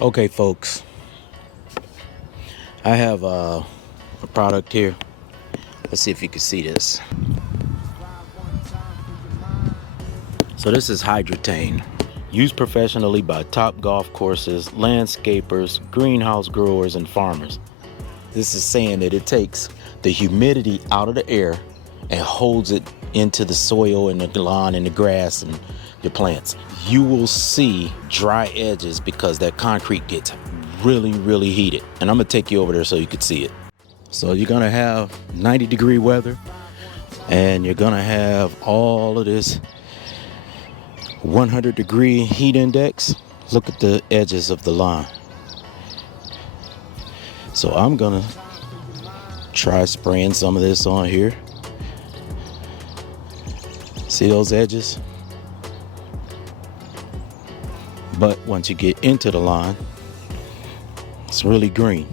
Okay, folks, I have a product here. Let's see if you can see this. So this is hydran, used professionally by top golf courses, landscapers, greenhouse growers, and farmers. This is saying that it takes the humidity out of the air and holds it into the soil and the lawn and the grass and your plants. You will see dry edges because that concrete gets really heated. And I'm gonna take you over there so you can see it. So you're gonna have 90-degree weather and you're gonna have all of this 100-degree heat index. Look at the edges of the line. So I'm gonna try spraying some of this on here. See those edges? But once you get into the line, it's really green.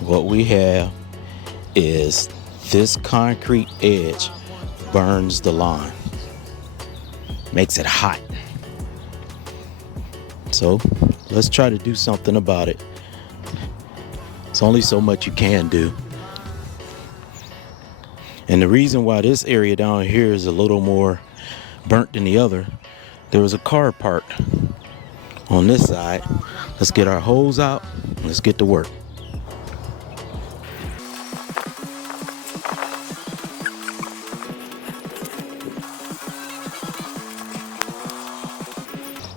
What we have is this concrete edge burns the lawn, makes it hot. So let's try to do something about it. It's only so much you can do. And the reason why this area down here is a little more burnt than the other, there was a car parked on this side. Let's get our hose out. Let's get to work.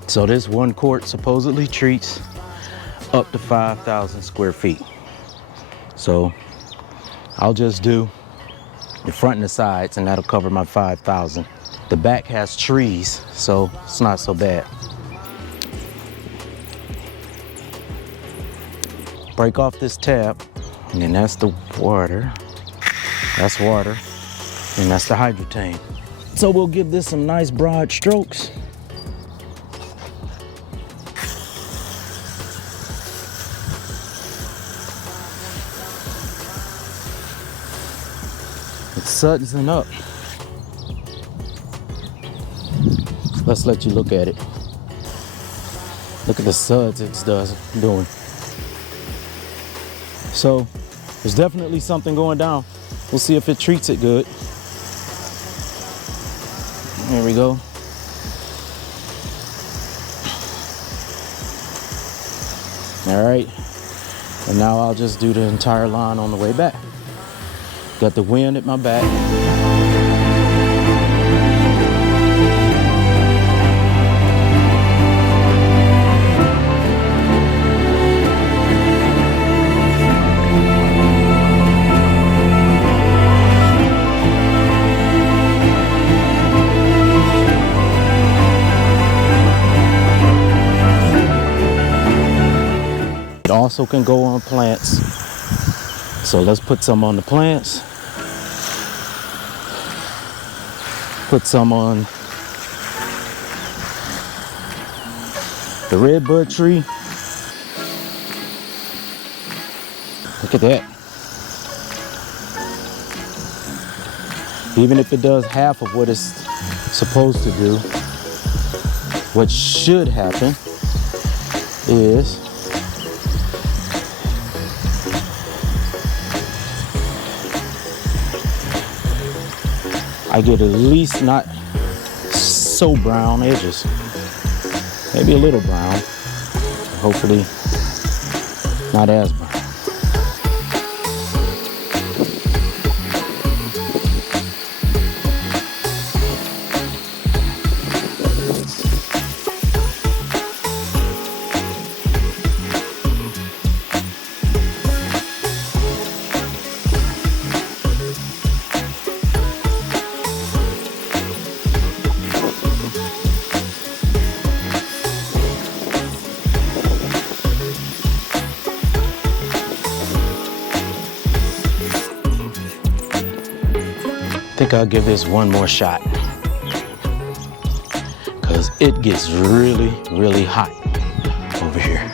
So this one quart supposedly treats up to 5,000 square feet. So I'll just do the front and the sides and that'll cover my 5,000. The back has trees, so it's not so bad. Break off this tab, and then that's the water. That's water, and that's the hydran. So we'll give this some nice broad strokes. It's sudsing up. Let's let you look at it. Look at the suds it's doing. So there's definitely something going down. We'll see if it treats it good. There we go. All right. And now I'll just do the entire line on the way back. Got the wind at my back. It also can go on plants. So let's put some on the plants. Put some on the redbud tree. Look at that. Even if it does half of what it's supposed to do, what should happen is I get at least not so brown edges. Maybe a little brown. Hopefully not as brown. I think I'll give this one more shot because it gets really hot over here.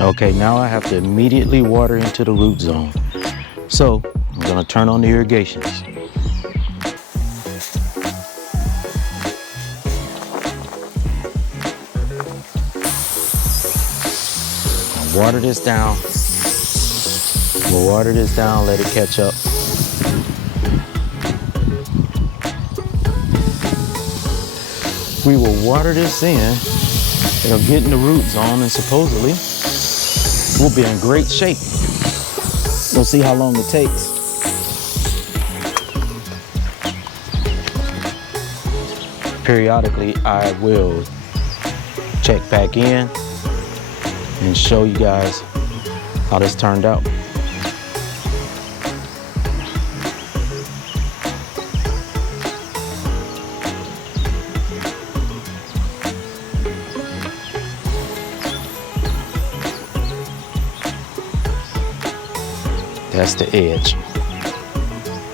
Okay, now I have to immediately water into the root zone. So I'm gonna turn on the irrigations. I'll water this down. We'll water this down, let it catch up. We will water this in. It'll get in the root zone and supposedly we'll be in great shape. We'll see how long it takes. Periodically, I will check back in and show you guys how this turned out. That's the edge.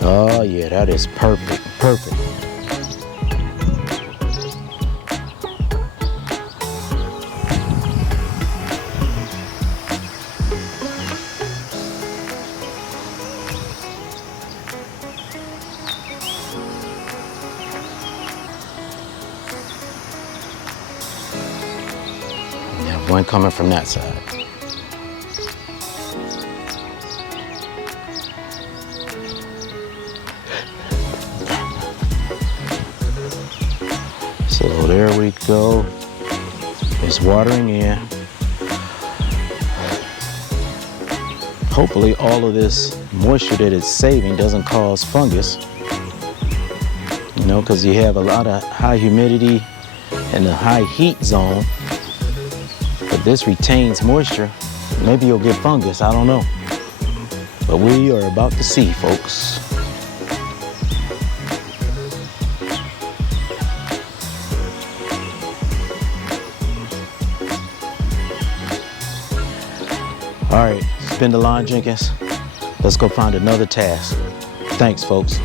Oh yeah, that is perfect, perfect. Yeah, one coming from that side. So there we go. It's watering in. Hopefully all of this moisture that it's saving doesn't cause fungus. You know, because you have a lot of high humidity and a high heat zone. But this retains moisture. Maybe you'll get fungus, I don't know. But we are about to see, folks. All right, spin the line, Jenkins. Let's go find another task. Thanks, folks.